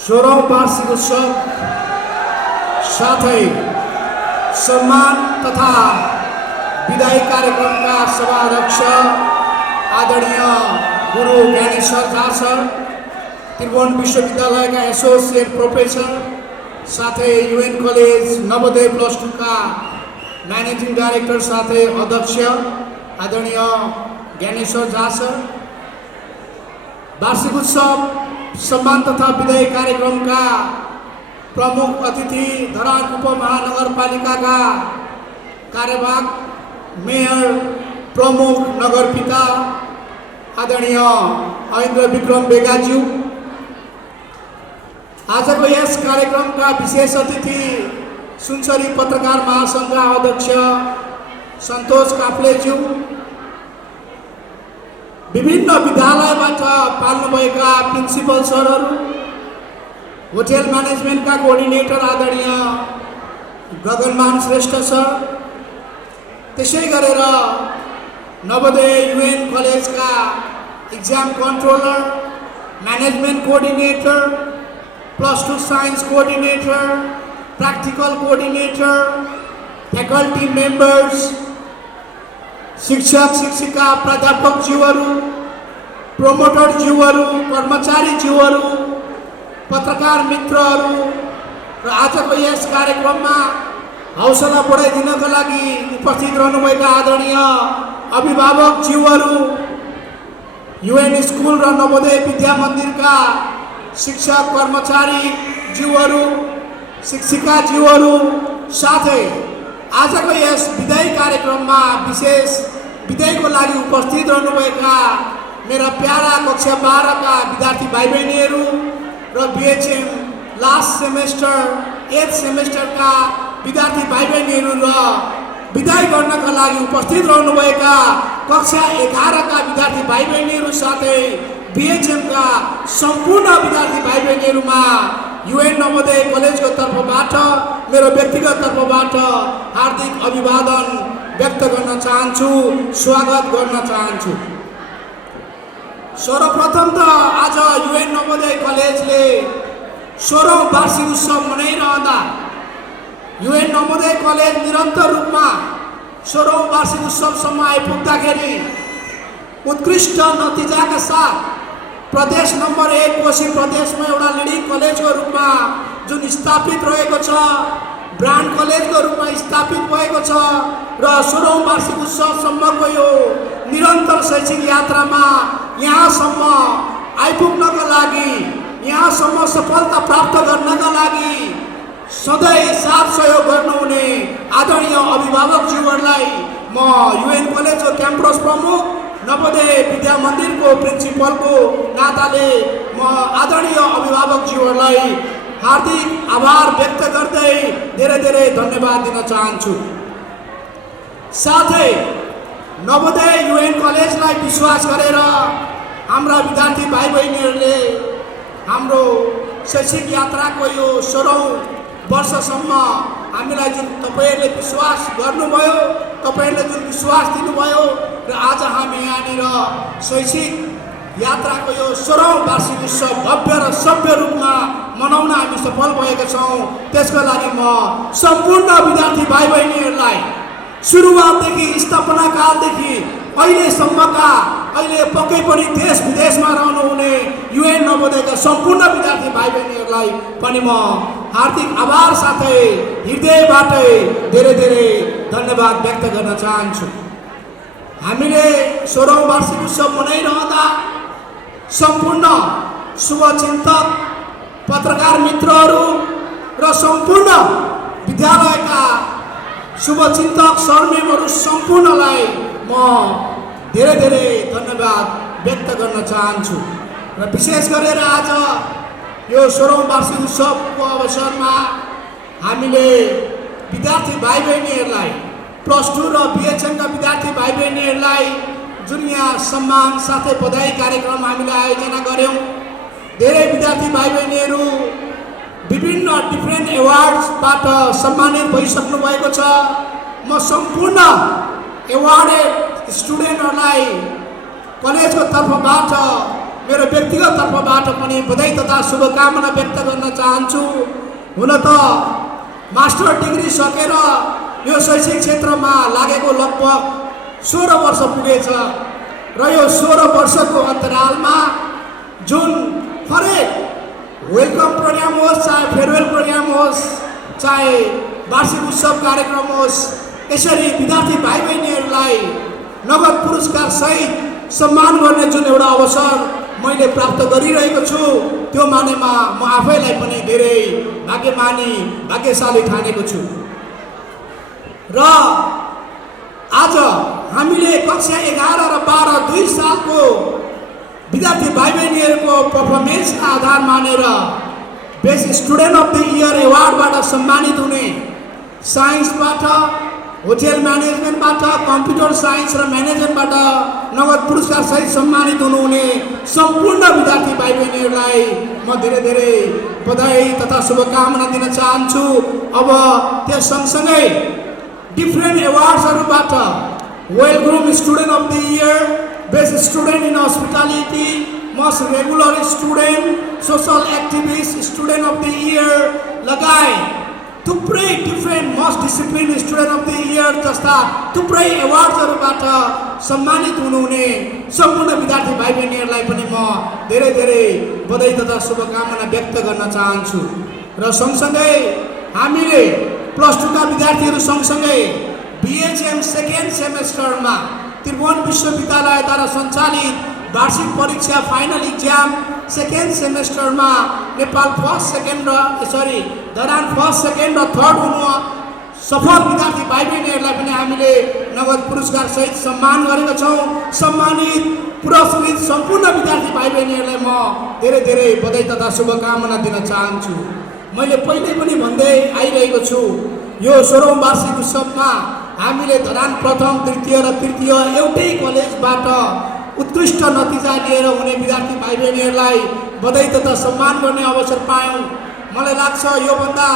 16औं वार्षिक उत्सव साथै सम्मान तथा विदाई कार्यक्रमका सभाध्यक्ष आदरणीय गुरु ज्ञानेश्वर झा सर, त्रिभुवन विश्वविद्यालयका एसोसिएट प्रोफेसर साथै युएन कलेज नवोदय प्लस 2 का म्यानेजिङ डाइरेक्टर साथै अध्यक्ष आदरणीय ज्ञानेश्वर झा सर, वार्षिक उत्सव सम्मान तथा विदाई कार्यक्रमका प्रमुख अतिथि धरान उपमहानगरपालिकाका कार्यवाहक मेयर प्रमुख नगरपिता आदरणीय ऐन्द्र विक्रम बेगाज्यू, आजको यस कार्यक्रमका विशेष अतिथि सुनसरी पत्रकार महासङ्घका अध्यक्ष सन्तोष काफ्लेज्यू, विभिन्न विद्यालयबाट पाल्नुभएका प्रिन्सिपल सरहरू, होटल म्यानेजमेन्टका कोअर्डिनेटर आदरणीय गगनमान श्रेष्ठ सर, त्यसै गरेर नवोदय युएन कलेजका exam controller, management coordinator, plus 2 science coordinator, practical coordinator, faculty members, शिक्षक शिक्षिका प्राध्यापकज्यूहरू, प्रोमोटरज्यूहरू, कर्मचारीज्यूहरू, पत्रकार मित्रहरू र आजको यस कार्यक्रममा हौसला बढाइदिनका लागि उपस्थित रहनुभएका आदरणीय अभिभावकज्यूहरू, युएन स्कुल र नवोदय विद्या मन्दिरका शिक्षक कर्मचारीज्यूहरू, शिक्षिकाज्यूहरू, साथै आजको यस विदाई कार्यक्रममा विशेष विदाईको लागि उपस्थित रहनुभएका मेरा प्यारा कक्षा 12 का विद्यार्थी भाइ बहिनीहरू र बीएचएम लास्ट सेमेस्टर 8th सेमेस्टरका विद्यार्थी भाइ बहिनीहरू र विदाई गर्नका लागि उपस्थित रहनुभएका कक्षा 11 का विद्यार्थी भाइ बहिनीहरू साथै बीएचएम का सम्पूर्ण विद्यार्थी भाइ बहिनीहरूमा युएन नवोदय कलेजको तर्फबाट मेरो व्यक्तिगत तर्फबाट हार्दिक अभिवादन व्यक्त गर्न चाहन्छु, स्वागत गर्न चाहन्छु। सर्वप्रथम त आज युएन नवोदय कलेजले 16औं वार्षिक उत्सव मनाइरहँदा युएन नवोदय कलेज निरन्तर रूपमा 16औं वार्षिक उत्सवसम्म आइपुग्दाखेरि उत्कृष्ट नतिजाका साथ प्रदेश नम्बर 1 कोशी प्रदेशमा एउटा लिडिङ कलेजको रूपमा जुन स्थापित रहेको छ, ब्रान्ड कलेजको रूपमा स्थापित भएको छ र 16औं वार्षिक उत्सवसम्मको यो निरन्तर शैक्षिक यात्रामा यहाँसम्म आइपुग्नका लागि, यहाँसम्म सफलता प्राप्त गर्नका लागि सधैँ साथ सहयोग गर्नुहुने आदरणीय अभिभावकज्यूहरूलाई म युएन कलेजको क्याम्पस प्रमुख नवोदय विद्या मन्दिरको प्रिन्सिपलको नाताले म आदरणीय अभिभावकज्यूहरूलाई हार्दिक आभार व्यक्त गर्दै धेरै धेरै धन्यवाद दिन चाहन्छु। साथै नवोदय युएन कलेजलाई विश्वास गरेर हाम्रा विद्यार्थी भाइ बहिनीहरूले हाम्रो शैक्षिक यात्राको यो 16औं वर्षसम्म हामीलाई जुन तपाईहरूले विश्वास गर्नुभयो, तपाईहरूले जुन विश्वास दिनुभयो र आज हामी यहाँनिर शैक्षिक यात्राको यो 16औं वार्षिक उत्सव भव्य र सभ्य रूपमा मनाउन हामी सफल भएका छौँ। त्यसको लागि म सम्पूर्ण विद्यार्थी भाइ बहिनीहरूलाई सुरुवातदेखि स्थापना कालदेखि अहिलेसम्मका, अहिले पक्कै पनि देश विदेशमा रहनुहुने युएन नवोदयका सम्पूर्ण विद्यार्थी भाइ बहिनीहरूलाई पनि म हार्दिक आभार साथै हृदयबाटै धेरै धेरै धन्यवाद व्यक्त गर्न चाहन्छु। हामीले 16औं वार्षिक उत्सव मनाइरहँदा सम्पूर्ण शुभचिन्तक, पत्रकार मित्रहरू र सम्पूर्ण विद्यालयका शुभचिन्तक सरमेमहरू सम्पूर्णलाई म धेरै धेरै धन्यवाद व्यक्त गर्न चाहन्छु र विशेष गरेर आज यो 16औं वार्षिक उत्सवको अवसरमा हामीले विद्यार्थी भाइ बहिनीहरूलाई, प्लस 2 र बीएचएमका विद्यार्थी भाइ बहिनीहरूलाई जुन यहाँ सम्मान साथै बधाई कार्यक्रम हामीले आयोजना गऱ्यौँ। धेरै विद्यार्थी भाइ बहिनीहरू विभिन्न डिफ्रेन्ट एवार्ड्सबाट सम्मानित भइसक्नु भएको छ। म सम्पूर्ण एवार्डेड स्टुडेन्टहरूलाई कलेजको तर्फबाट मेरो व्यक्तिगत तर्फबाट पनि बधाई तथा शुभकामना व्यक्त गर्न चाहन्छु। हुन त मास्टर डिग्री सकेर यो शैक्षिक क्षेत्रमा लागेको लगभग 16 वर्ष पुगेछ र यो 16 वर्षको अन्तरालमा जुन हरेक वेलकम प्रोग्राम होस्, चाहे फेयरवेल प्रोग्राम होस्, चाहे वार्षिक उत्सव कार्यक्रम होस्, यसरी विद्यार्थी भाइ बहिनीहरूलाई नगद पुरस्कार सहित सम्मान गर्ने जुन एउटा अवसर मैले प्राप्त गरिरहेको छु, त्यो मानेमा म आफैलाई पनि धेरै भाग्यशाली ठानेको छु। र आज हामीले कक्षा 11 र 12 दुई सालको विद्यार्थी भाइ बहिनीहरूको पर्फर्मेन्सका आधार मानेर best student of the year एवार्डबाट सम्मानित हुने, साइन्सबाट, होटेल म्यानेजमेन्टबाट, कम्प्युटर साइन्स र म्यानेजमेन्टबाट नगद पुरस्कार सहित सम्मानित हुनुहुने सम्पूर्ण विद्यार्थी भाइ बहिनीहरूलाई म धेरै धेरै बधाई तथा शुभकामना दिन चाहन्छु। अब त्यस सँगसँगै डिफ्रेन्ट एवार्ड्सहरूबाट well groom student of the year, best student in hospitality, most regular student, social activist student of the year लगायत थुप्रै different most discipline student of the year जस्ता थुप्रै एवार्ड्सहरूबाट सम्मानित हुनुहुने सम्पूर्ण विद्यार्थी भाइ बहिनीहरूलाई पनि म धेरै धेरै बधाई तथा शुभकामना व्यक्त गर्न चाहन्छु। र सँगसँगै हामीले प्लस 2 का विद्यार्थीहरू सँगसँगै BHM सेकेन्ड सेमेस्टरमा त्रिभुवन विश्वविद्यालयद्वारा सञ्चालित वार्षिक परीक्षा फाइनल इक्जाम सेकेन्ड सेमेस्टरमा नेपाल धरान फर्स्ट सेकेन्ड र थर्ड हुनु सफल विद्यार्थी भाइ बहिनीहरूलाई पनि हामीले नगद पुरस्कार सहित सम्मान गरेका छौँ। सम्मानित पुरस्कृत सम्पूर्ण विद्यार्थी भाइ बहिनीहरूलाई म धेरै धेरै बधाई तथा शुभकामना दिन चाहन्छु। मैले पहिले पनि भन्दै आइरहेको छु, यो 16औं वार्षिक उत्सवमा हामीले धरान प्रथम, द्वितीय र तृतीय एउटै कलेजबाट उत्कृष्ट नतिजा लिएर हुने विद्यार्थी भाइ बहिनीहरूलाई बधाई तथा सम्मान गर्ने अवसर पायौँ। मलाई लाग्छ योभन्दा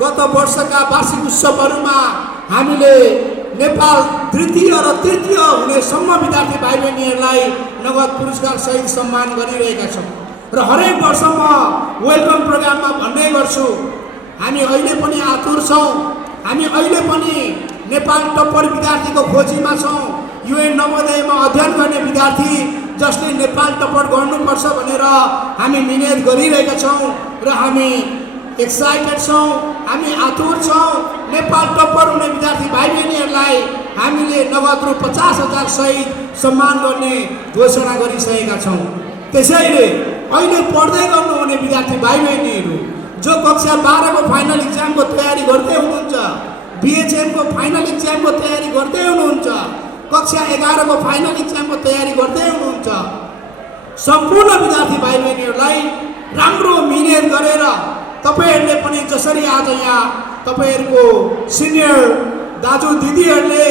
गत वर्षका वार्षिक उत्सवहरूमा हामीले नेपाल द्वितीय र तृतीय हुनेसम्म विद्यार्थी भाइ बहिनीहरूलाई नगद पुरस्कार सहित सम्मान गरिरहेका छौँ। र हरेक वर्ष म वेलकम प्रोग्राममा भन्ने गर्छु, हामी अहिले पनि आतुर छौँ, हामी अहिले पनि नेपाल टप्पर विद्यार्थीको खोजीमा छौँ। UN नवोदयमा अध्ययन गर्ने विद्यार्थी जसले नेपाल टप्पर गर्नुपर्छ भनेर हामी मिहिनेत गरिरहेका छौँ र हामी एक्साइटेड छौँ, हामी आतुर छौँ। नेपाल टप्पर हुने विद्यार्थी भाइ बहिनीहरूलाई हामीले नगद रु 50,000 सहित सम्मान गर्ने घोषणा गरिसकेका छौँ। त्यसैले अहिले पढ्दै गर्नुहुने विद्यार्थी भाइ बहिनीहरू जो कक्षा 12 को फाइनल इक्जामको तयारी गर्दै हुनुहुन्छ, BHM को फाइनल इक्जामको तयारी गर्दै हुनुहुन्छ, कक्षा 11 को फाइनल इक्जामको तयारी गर्दै हुनुहुन्छ, सम्पूर्ण विद्यार्थी भाइ बहिनीहरूलाई राम्रो मिहिनेत गरेर तपाईँहरूले पनि जसरी आज यहाँ तपाईँहरूको सिनियर दाजु दिदीहरूले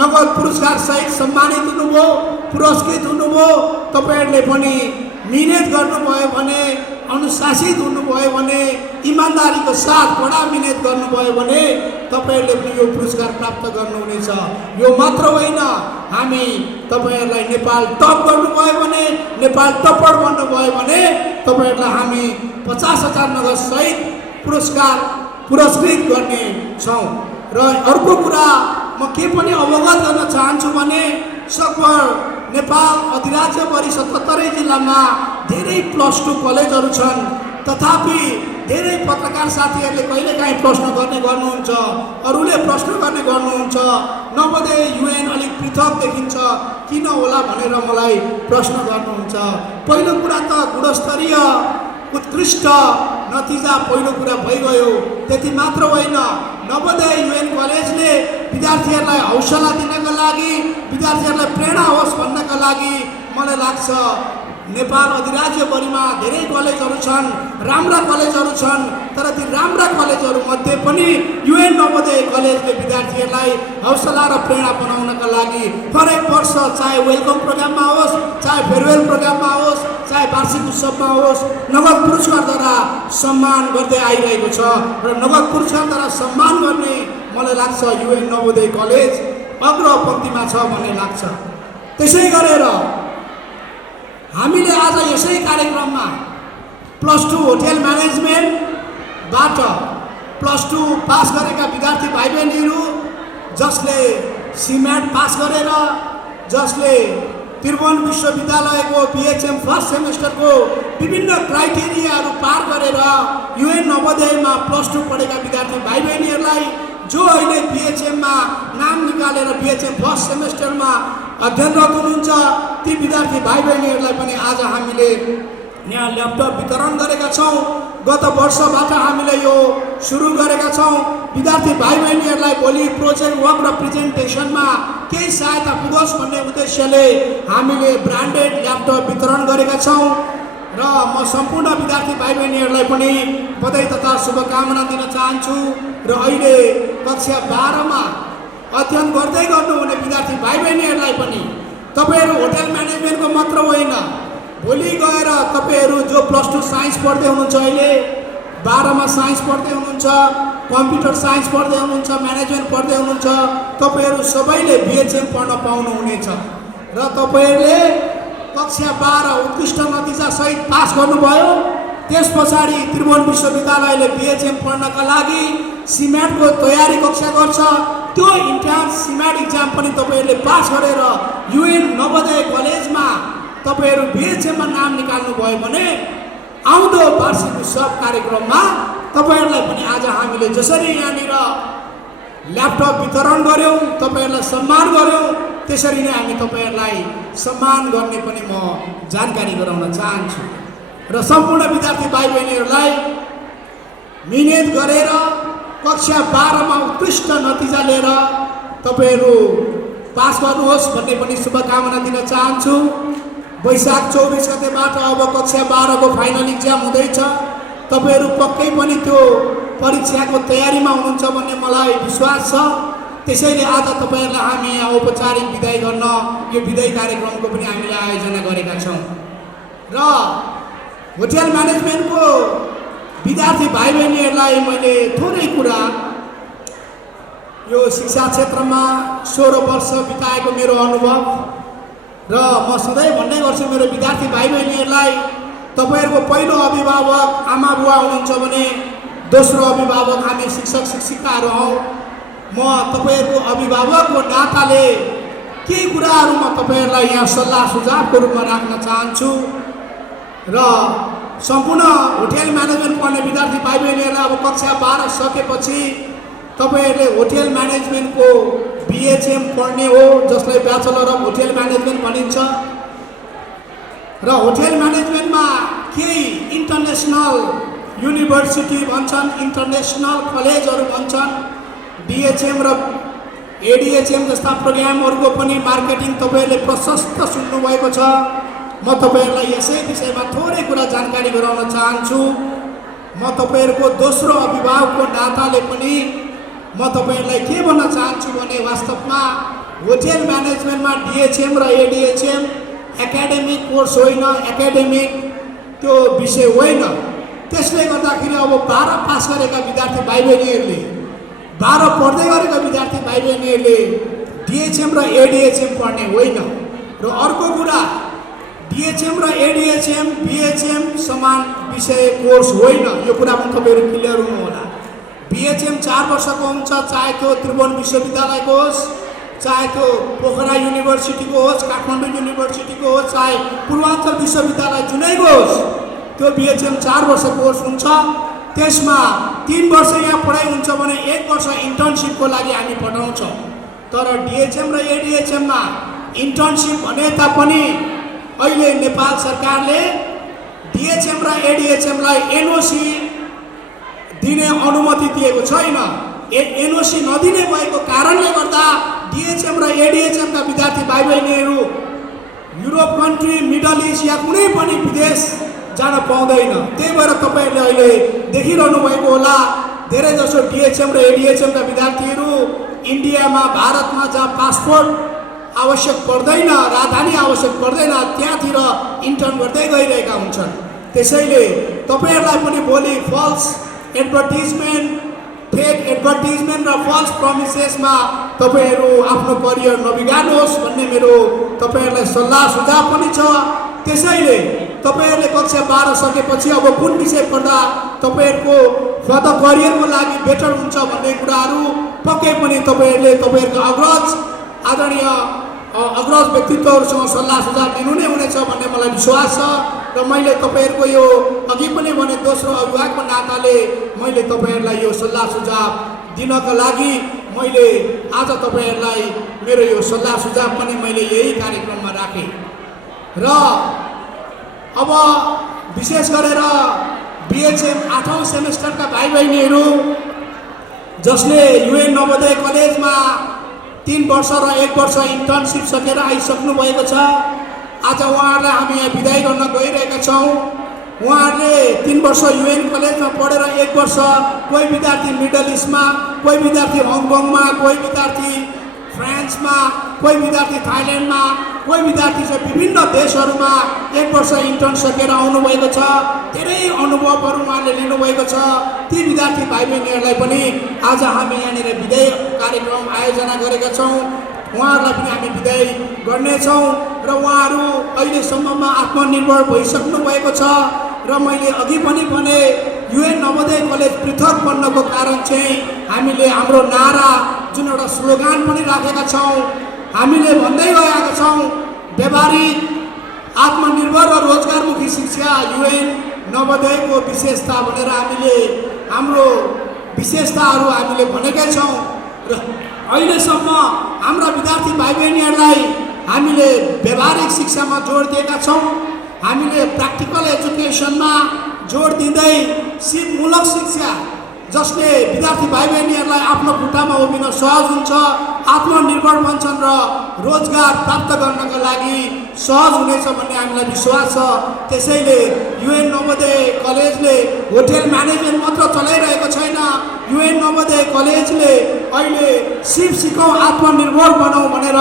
नगद पुरस्कार सहित सम्मानित हुनुभयो, पुरस्कृत हुनुभयो, तपाईँहरूले पनि मिहिनेत गर्नुभयो भने, अनुशासित हुनुभयो भने, इमान्दारीको साथ कडा मिहिनेत गर्नुभयो भने तपाईँहरूले पनि यो पुरस्कार प्राप्त गर्नुहुनेछ। यो मात्र होइन, हामी तपाईँहरूलाई नेपाल टप गर्नुभयो भने, नेपाल टप्पर बन्नुभयो भने तपाईँहरूलाई हामी 50,000 नगद सहित पुरस्कृत गर्ने छौँ। र अर्को कुरा म के पनि अवगत गर्न चाहन्छु भने सकभर नेपाल अधिराज्यभरि 77 जिल्लामा धेरै प्लस 2 कलेजहरू छन्, तथापि धेरै पत्रकार साथीहरूले कहिलेकाहीँ प्रश्न गर्नुहुन्छ, अरूले प्रश्न गर्नुहुन्छ, नवोदय UN अलिक पृथक देखिन्छ, किन होला भनेर मलाई प्रश्न गर्नुहुन्छ। पहिलो कुरा त गुणस्तरीय उत्कृष्ट नतिजा पहिलो कुरा भइगयो। त्यति मात्र होइन, नवोदय UN कलेजले विद्यार्थीहरूलाई हौसला दिनका लागि, विद्यार्थीहरूलाई प्रेरणा होस् भन्नका लागि मलाई लाग्छ नेपाल अधिराज्यभरिमा धेरै कलेजहरू छन्, राम्रा कलेजहरू छन्, तर ती राम्रा कलेजहरूमध्ये पनि UN नवोदय कलेजले विद्यार्थीहरूलाई हौसला र प्रेरणा बनाउनका लागि हरेक वर्ष चाहे वेलकम प्रोग्राममा होस्, चाहे फेयरवेल प्रोग्राममा होस्, चाहे वार्षिक उत्सवमा होस्, नगद पुरस्कारद्वारा सम्मान गर्दै आइरहेको छ। र नगद पुरस्कारद्वारा सम्मान गर्ने मलाई लाग्छ UN नवोदय कलेज अग्रपङ्क्तिमा छ भन्ने लाग्छ। त्यसै गरेर हामीले आज यसै कार्यक्रममा +2 होटल म्यानेजमेन्टबाट +2 पास गरेका विद्यार्थी भाइ बहिनीहरू, जसले सिम्याट पास गरेर, जसले त्रिभुवन विश्वविद्यालयको बीएचएम फर्स्ट सेमेस्टरको विभिन्न क्राइटेरियाहरू पार गरेर युएन नवोदयमा +2 पढेका विद्यार्थी भाइ बहिनीहरूलाई, जो अहिले बीएचएममा नाम निकालेर बीएचएम फर्स्ट सेमेस्टरमा अध्ययनरत हुनुहुन्छ, ती विद्यार्थी भाइ बहिनीहरूलाई पनि आज हामीले यहाँ ल्यापटप वितरण गरेका छौँ। गत वर्षबाट हामीले यो सुरु गरेका छौँ। विद्यार्थी भाइ बहिनीहरूलाई भोलि प्रोजेक्ट वर्क र प्रेजेन्टेसनमा केही सहायता पुगोस् भन्ने उद्देश्यले हामीले ब्रान्डेड ल्यापटप वितरण गरेका छौँ र म सम्पूर्ण विद्यार्थी भाइ बहिनीहरूलाई पनि बधाई तथा शुभकामना दिन चाहन्छु। र अहिले कक्षा 12मा अध्ययन गर्दै गर्नुहुने विद्यार्थी भाइ बहिनीहरूलाई पनि तपाईँहरू होटल म्यानेजमेन्टको मात्र होइन, भोलि गएर तपाईँहरू जो +2 साइन्स पढ्दै हुनुहुन्छ, अहिले 12मा साइन्स पढ्दै हुनुहुन्छ, कम्प्युटर साइन्स पढ्दै हुनुहुन्छ, म्यानेजमेन्ट पढ्दै हुनुहुन्छ, तपाईँहरू सबैले बीएचएम पढ्न पाउनुहुनेछ र तपाईँहरूले कक्षा 12 उत्कृष्ट नतिजासहित पास गर्नुभयो। त्यस पछाडि त्रिभुवन विश्वविद्यालयले बीएचएम पढ्नका लागि सिम्याटको तयारी कक्षा गर्छ। त्यो इन्ट्रान्स सिम्याट इक्जाम पनि तपाईँहरूले पास गरेर युएन नवोदय कलेजमा तपाईँहरू बीएचएममा नाम निकाल्नु भयो भने आउँदो वार्षिक उत्सव कार्यक्रममा तपाईँहरूलाई पनि आज हामीले जसरी यहाँनिर ल्यापटप वितरण गऱ्यौँ, तपाईँहरूलाई सम्मान गऱ्यौँ, त्यसरी नै हामी तपाईँहरूलाई सम्मान गर्ने पनि म जानकारी गराउन चाहन्छु। र सम्पूर्ण विद्यार्थी भाइ बहिनीहरूलाई मिहिनेत गरेर कक्षा 12मा उत्कृष्ट नतिजा लिएर तपाईँहरू पास गर्नुहोस् भन्ने पनि शुभकामना दिन चाहन्छु। वैशाख 24 गतेबाट अब कक्षा 12को फाइनल इक्जाम हुँदैछ। तपाईँहरू पक्कै पनि त्यो परीक्षाको तयारीमा हुनुहुन्छ भन्ने मलाई विश्वास छ। त्यसैले आज तपाईँहरूलाई हामी यहाँ औपचारिक विदाई गर्न यो विदाई कार्यक्रमको पनि हामीले आयोजना गरेका छौँ। र होटल म्यानेजमेन्टको विद्यार्थी भाइ बहिनीहरूलाई मैले थोरै कुरा, यो शिक्षा क्षेत्रमा 16 वर्ष बिताएको मेरो अनुभव र म सधैँ भन्ने गर्छु मेरो विद्यार्थी भाइ बहिनीहरूलाई, तपाईँहरूको पहिलो अभिभावक आमा बुवा हुनुहुन्छ भने दोस्रो अभिभावक हामी शिक्षक शिक्षिकाहरू हौँ। म तपाईँहरूको अभिभावकको नाताले केही कुराहरू म तपाईँहरूलाई यहाँ सल्लाह सुझावको रूपमा राख्न चाहन्छु। र सम्पूर्ण होटल म्यानेजमेन्ट पढ्ने विद्यार्थी भाइ बहिनीहरूलाई अब कक्षा 12 सकेपछि तपाईँहरूले होटल म्यानेजमेन्टको बीएचएम पढ्ने हो, जसलाई ब्याचलर अफ होटल म्यानेजमेन्ट भनिन्छ। र होटल म्यानेजमेन्टमा केही इन्टरनेसनल युनिभर्सिटी भन्छन्, इन्टरनेसनल कलेजहरू भन्छन्। डिएचएम र एडिएचएम जस्ता प्रोग्रामहरूको पनि मार्केटिङ तपाईँहरूले प्रशस्त सुन्नुभएको छ। म तपाईँहरूलाई यसै विषयमा थोरै कुरा जानकारी गराउन चाहन्छु। म तपाईँहरूको दोस्रो अभिभावकको नाताले पनि म तपाईँहरूलाई के भन्न चाहन्छु भने वास्तवमा होटल म्यानेजमेन्टमा डिएचएम र एडिएचएम एकाडेमिक कोर्स होइन, एकाडेमिक त्यो विषय होइन। त्यसले गर्दाखेरि अब 12 पास गरेका विद्यार्थी भाइ बहिनीहरूले, 12 पढ्दै गरेका विद्यार्थी भाइ बहिनीहरूले डिएचएम र एडिएचएम पढ्ने होइन। र अर्को कुरा, डिएचएम र एडिएचएम बीएचएम समान विषय कोर्स होइन। यो कुरा पनि तपाईँहरू क्लियर हुनु होला। बीएचएम 4 वर्षको हुन्छ, चाहे त्यो त्रिभुवन विश्वविद्यालयको होस्, चाहे त्यो पोखरा युनिभर्सिटीको होस्, काठमाडौँ युनिभर्सिटीको होस्, चाहे पूर्वाञ्चल विश्वविद्यालय जुनैको होस्, त्यो बीएचएम 4 वर्ष कोर्स हुन्छ। त्यसमा 3 वर्ष यहाँ पढाइ हुन्छ भने 1 वर्ष इन्टर्नसिपको लागि हामी पठाउँछौँ। तर डिएचएम र एडिएचएममा इन्टर्नसिप भने तापनि अहिले नेपाल सरकारले डिएचएम र एडिएचएमलाई एनओसी दिने अनुमति दिएको छैन। एनओसी नदिने भएको कारणले गर्दा डिएचएम र एडिएचएमका विद्यार्थी भाइ बहिनीहरू युरोप कन्ट्री, मिडल इस्ट या कुनै पनि विदेश जान पाउँदैन। त्यही भएर तपाईँहरूले अहिले देखिरहनु भएको होला, धेरैजसो डिएचएम र एडिएचएमका विद्यार्थीहरू इन्डियामा, भारतमा जहाँ पासपोर्ट आवश्यक पर्दैन, राजधानी आवश्यक पर्दैन, त्यहाँतिर इन्टर्न गर्दै गइरहेका हुन्छन्। त्यसैले तपाईँहरूलाई पनि भोलि फल्स एडभर्टिजमेन्ट, फेक एडभर्टिजमेन्ट र फल्स प्रमिसेसमा तपाईँहरू आफ्नो करियर नबिगार्नुहोस् भन्ने मेरो तपाईँहरूलाई सल्लाह सुझाव पनि छ। त्यसैले तपाईँहरूले कक्षा 12 सकेपछि अब कुन विषय पढ्दा तपाईँहरूको फर्दर करियरको लागि बेटर हुन्छ भन्ने कुराहरू पक्कै पनि तपाईँहरूले तपाईँहरूको अग्रज आदरणीय अग्रज व्यक्तित्वहरूसँग सल्लाह सुझाव दिनु नै हुनेछ भन्ने मलाई विश्वास छ र मैले तपाईँहरूको यो अघि पनि भने दोस्रो अभिभावकको नाताले मैले तपाईँहरूलाई यो सल्लाह सुझाव दिनका लागि मैले आज तपाईँहरूलाई मेरो यो सल्लाह सुझाव पनि मैले यही कार्यक्रममा राखेँ र अब विशेष गरेर बिएचएम 8औं सेमेस्टरका भाइ बहिनीहरू जसले युएन नवोदय कलेजमा 3 वर्ष र 1 वर्ष इन्टर्नसिप सकेर आइसक्नु भएको छ। आज उहाँहरूलाई हामी यहाँ बिदाई गर्न गइरहेका छौँ। उहाँहरूले 3 वर्ष युएन कलेजमा पढेर 1 वर्ष कोही विद्यार्थी मिडल इस्टमा, कोही विद्यार्थी हङकङमा, कोही विद्यार्थी फ्रान्समा, कोही विद्यार्थी थाइल्यान्डमा, कोही विद्यार्थी चाहिँ विभिन्न देशहरूमा 1 वर्ष इन्टर्न सकेर आउनुभएको छ। धेरै अनुभवहरू उहाँले लिनुभएको छ। ती विद्यार्थी भाइ बहिनीहरूलाई पनि आज हामी यहाँनिर विदाई कार्यक्रम आयोजना गरेका छौँ। उहाँहरूलाई पनि हामी विदाई गर्नेछौँ र उहाँहरू अहिलेसम्ममा आत्मनिर्भर भइसक्नु भएको छ र मैले अघि पनि भने युएन नवोदय कलेज पृथक बन्नको कारण चाहिँ हामीले हाम्रो नारा जुन एउटा स्लोगान पनि राखेका छौँ, हामीले भन्दै गएका छौँ व्यावहारिक आत्मनिर्भर र रोजगारमुखी शिक्षा युएन नवोदयको विशेषता भनेर हामीले हाम्रो विशेषताहरू हामीले भनेकै छौँ र अहिलेसम्म हाम्रा विद्यार्थी भाइ बहिनीहरूलाई हामीले व्यावहारिक शिक्षामा जोड दिएका छौँ। हामीले प्र्याक्टिकल एजुकेसनमा जोड दिँदै सिपमूलक शिक्षा जसले विद्यार्थी भाइ बहिनीहरूलाई आफ्नो खुट्टामा उभिन सहज हुन्छ, आत्मनिर्भर बन्छन् र रोजगार प्राप्त गर्नका लागि सहज हुनेछ भन्ने हामीलाई विश्वास छ। त्यसैले युएन नवोदय कलेजले होटेल म्यानेजमेन्ट मात्र चलाइरहेको छैन। युएन नवोदय कलेजले अहिले सिप सिकौँ आत्मनिर्भर बनाऊ भनेर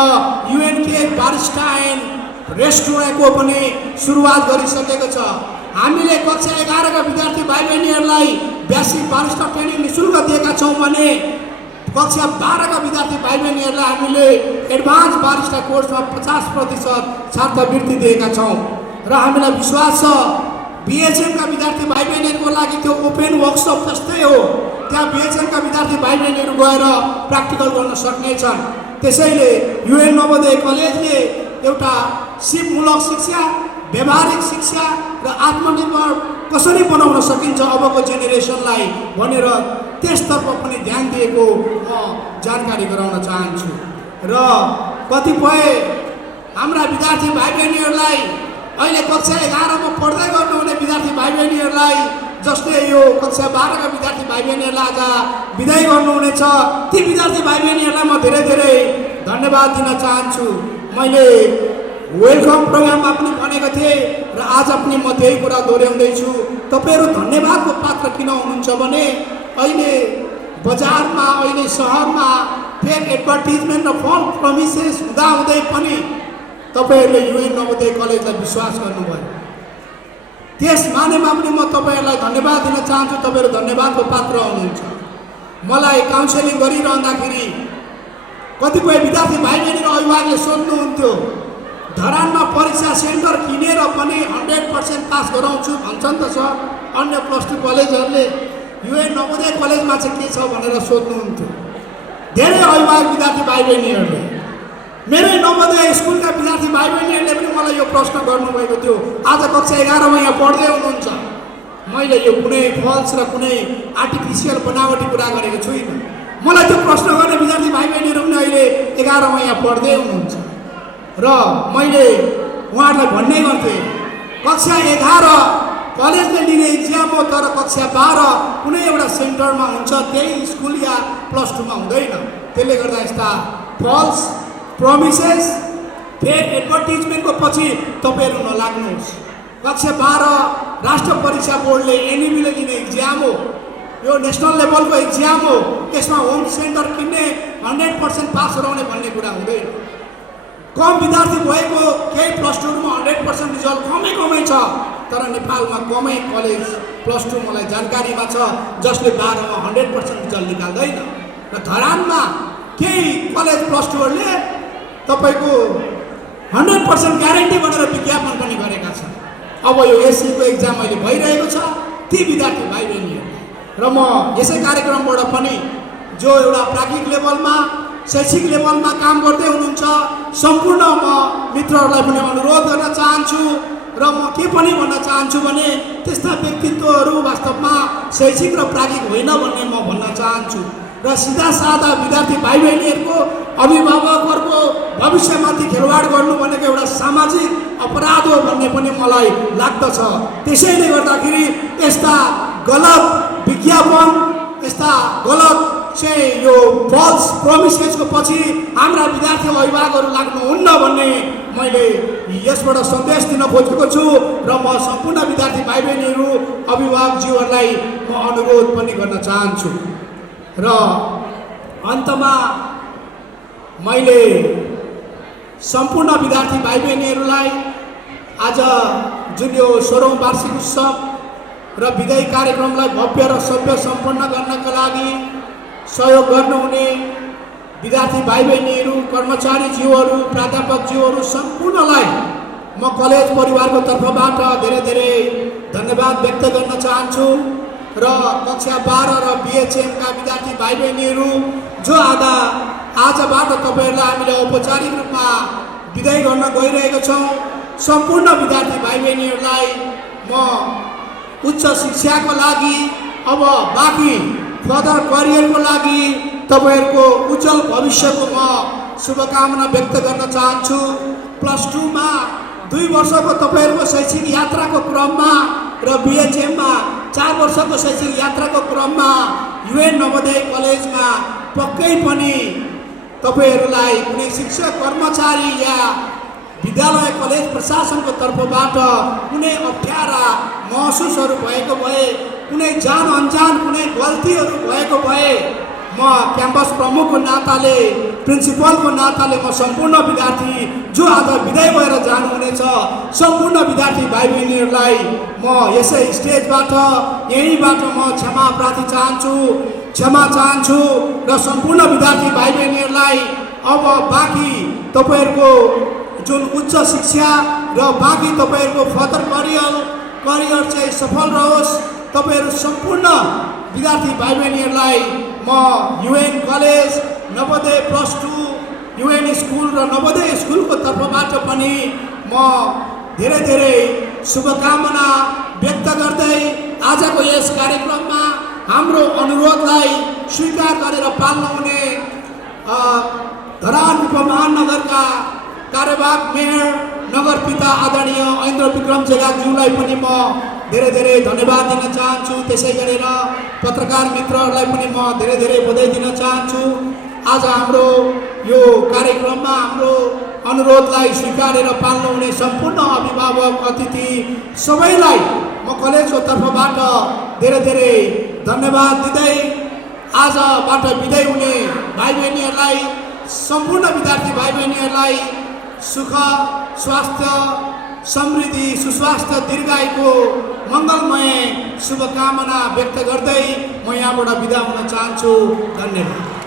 युएनके बारिस्टा एन्ड रेस्टुरेन्टको पनि सुरुवात गरिसकेको छ। हामीले कक्षा 11 का विद्यार्थी भाइ बहिनीहरूलाई बेसिक बारिस्टा ट्रेनिङ निःशुल्क दिएका छौँ भने कक्षा 12 का विद्यार्थी भाइ बहिनीहरूलाई हामीले एडभान्स बारिस्टा कोर्समा 50% छात्रवृत्ति दिएका छौँ र हामीलाई विश्वास छ बिएचएमका विद्यार्थी भाइ बहिनीहरूको लागि त्यो ओपन वर्कसप जस्तै हो। त्यहाँ बिएचएमका विद्यार्थी भाइ बहिनीहरू गएर प्र्याक्टिकल गर्न सक्नेछन्। त्यसैले युएन नवोदय कलेजले एउटा सिपमूलक शिक्षा, व्यावहारिक शिक्षा र आत्मनिर्भर कसरी बनाउन सकिन्छ अबको जेनेरेसनलाई भनेर त्यसतर्फ पनि ध्यान दिएको म जानकारी गराउन चाहन्छु। र कतिपय हाम्रा विद्यार्थी भाइ बहिनीहरूलाई अहिले कक्षा 11 मा पढ्दै गर्नुहुने विद्यार्थी भाइ बहिनीहरूलाई जसले यो कक्षा 12 का विद्यार्थी भाइ बहिनीहरूलाई आज बिदाई गर्नुहुनेछ, ती विद्यार्थी भाइ बहिनीहरूलाई म धेरै धेरै धन्यवाद दिन चाहन्छु। मैले वेलकम प्रोग्राममा पनि भनेको थिएँ र आज पनि म त्यही कुरा दोहोऱ्याउँदैछु। तपाईँहरू धन्यवादको पात्र किन हुनुहुन्छ भने अहिले बजारमा, अहिले सहरमा फेक एडभर्टिजमेन्ट र फल्स प्रमिसेस हुँदाहुँदै पनि तपाईँहरूले युएन नवोदय कलेजलाई विश्वास गर्नुभयो। त्यस मानेमा पनि म तपाईँहरूलाई धन्यवाद दिन चाहन्छु। तपाईँहरू धन्यवादको पात्र हुनुहुन्छ। मलाई काउन्सेलिङ गरिरहँदाखेरि कतिपय विद्यार्थी भाइ बहिनी र अभिभावकले सोध्नुहुन्थ्यो, धरानमा परीक्षा सेन्टर किनेर पनि 100% पास गराउँछु भन्छन् त सर अन्य +2 कलेजहरूले, युएन नवोदय कलेजमा चाहिँ के छ भनेर सोध्नुहुन्थ्यो धेरै अभिभावक विद्यार्थी भाइ बहिनीहरूले। मेरै नवोदय स्कुलका विद्यार्थी भाइ बहिनीहरूले पनि मलाई यो प्रश्न गर्नुभएको थियो। आज कक्षा 11 मा यहाँ पढ्दै हुनुहुन्छ। मैले यो कुनै फल्स र कुनै आर्टिफिसियल बनावटी कुरा गरेको छुइनँ। मलाई त्यो प्रश्न गर्ने विद्यार्थी भाइ बहिनीहरू पनि अहिले 11 मा यहाँ पढ्दै हुनुहुन्छ र मैले उहाँहरूलाई भन्ने गर्थेँ कक्षा 11 कलेजले लिने इक्जाम हो, तर कक्षा 12 कुनै एउटा सेन्टरमा हुन्छ, त्यही स्कुल या +2 मा हुँदैन। त्यसले गर्दा यस्ता फल्स प्रमिसेस, फेक एडभर्टिजमेन्टको पछि तपाईँहरू नलाग्नुहोस्। कक्षा 12 राष्ट्र परीक्षा बोर्डले एनइबीले लिने इक्जाम हो, यो नेसनल लेभलको इक्जाम हो। यसमा होम सेन्टर किन्ने 100% पास गराउने भन्ने कुरा हुँदैन। कम विद्यार्थी भएको केही +2मा 100% रिजल्ट कमै छ, तर नेपालमा कमै कलेज +2 मलाई जानकारीमा छ जसले 12 मा 100% रिजल्ट निकाल्दैन। र धरानमा केही कलेज +2हरूले तपाईँको 100% ग्यारेन्टी भनेर विज्ञापन पनि गरेका छन्। अब यो एससीको एक्जाम अहिले भइरहेको छ ती विद्यार्थी भाइ बहिनीहरू र म यसै कार्यक्रमबाट पनि जो एउटा प्राज्ञिक लेभलमा शैक्षिक लेभलमा काम गर्दै हुनुहुन्छ सम्पूर्ण म मित्रहरूलाई पनि अनुरोध गर्न चाहन्छु र म के पनि भन्न चाहन्छु भने त्यस्ता व्यक्तित्वहरू वास्तवमा शैक्षिक र प्राज्ञिक होइन भन्ने म भन्न चाहन्छु र सिधा सादा विद्यार्थी भाइ बहिनीहरूको अभिभावकहरूको भविष्यमाथि खेलवाड गर्नु भनेको एउटा सामाजिक अपराध हो भन्ने पनि मलाई लाग्दछ। त्यसैले गर्दाखेरि यस्ता गलत विज्ञापन यस्ता गलत चाहिँ यो फल्स प्रोमिसेसको पछि हाम्रा विद्यार्थी अभिभावकहरू लाग्नुहुन्न भन्ने मैले यसबाट सन्देश दिन खोजेको छु र म सम्पूर्ण विद्यार्थी भाइ बहिनीहरू अभिभावकज्यूहरूलाई म अनुरोध पनि गर्न चाहन्छु। र अन्तमा मैले सम्पूर्ण विद्यार्थी भाइ बहिनीहरूलाई आज जुन यो 16औं वार्षिक उत्सव र विदाई कार्यक्रमलाई भव्य र सभ्य सम्पन्न गर्नका लागि सहयोग गर्नुहुने विद्यार्थी भाइ बहिनीहरू कर्मचारीज्यूहरू प्राध्यापकज्यूहरू सम्पूर्णलाई म कलेज परिवारको तर्फबाट धेरै धेरै धन्यवाद व्यक्त गर्न चाहन्छु र कक्षा 12 र बीएचएमका विद्यार्थी भाइ बहिनीहरू जो आजबाट तपाईहरुलाई हामीले औपचारिक रूपमा विदाई गर्न गइरहेका छौं सम्पूर्ण विद्यार्थी भाइ बहिनीहरूलाई म उच्च शिक्षाको लागि अब बाँकी फर्दर करियरको लागि तपाईहरुको उज्जवल भविष्यको म शुभकामना व्यक्त गर्न चाहन्छु। +2 मा 2 वर्षको तपाईहरुको शैक्षिक यात्राको क्रममा र बीएचएममा 4 वर्षको शैक्षिक यात्राको क्रममा युएन नवोदय कलेजमा पक्कै पनि तपाईहरुलाई कुनै शिक्षक कर्मचारी या विद्यालय कलेज प्रशासनको तर्फबाट कुनै अप्ठ्यारा महसुसहरू भएको भए कुनै जान अनजान कुनै गल्तीहरू भएको भए म क्याम्पस प्रमुखको नाताले प्रिन्सिपलको नाताले म सम्पूर्ण विद्यार्थी जो आज विदाई भएर जानुहुनेछ सम्पूर्ण विद्यार्थी भाइ बहिनीहरूलाई म यसै स्टेजबाट यहीँबाट म क्षमा चाहन्छु र सम्पूर्ण विद्यार्थी भाइ बहिनीहरूलाई अब बाँकी तपाईहरुको जुन उच्च शिक्षा र बाँकी तपाईहरुको फर्दर करियर चाहिँ सफल रहोस्। तपाईहरु सम्पूर्ण विद्यार्थी भाइ बहिनीहरूलाई म UN college Navodaya +2 UN school र नवोदय स्कुलको तर्फबाट पनि म धेरै धेरै शुभकामना व्यक्त गर्दै आजको यस कार्यक्रममा हाम्रो अनुरोधलाई स्वीकार गरेर पाल्नुहुने धरान उपमहानगरका कार्यवाहक मेयर नगर पिता आदरणीय ऐन्द्र विक्रम जेगाज्यूलाई पनि म धेरै धेरै धन्यवाद दिन चाहन्छु। त्यसै गरेर पत्रकार मित्रहरूलाई पनि म धेरै धेरै बधाई दिन चाहन्छु। आज हाम्रो यो कार्यक्रममा हाम्रो अनुरोधलाई स्वीकारेर पाल्नुहुने सम्पूर्ण अभिभावक अतिथि सबैलाई म कलेजको तर्फबाट धेरै धेरै धन्यवाद दिँदै आजबाट बिदाई हुने भाइ बहिनीहरूलाई सम्पूर्ण विद्यार्थी भाइ बहिनीहरूलाई सुख स्वास्थ्य समृद्धि सुस्वास्थ्य दीर्घायुको मङ्गलमय शुभकामना व्यक्त गर्दै म यहाँबाट बिदा हुन चाहन्छु। धन्यवाद।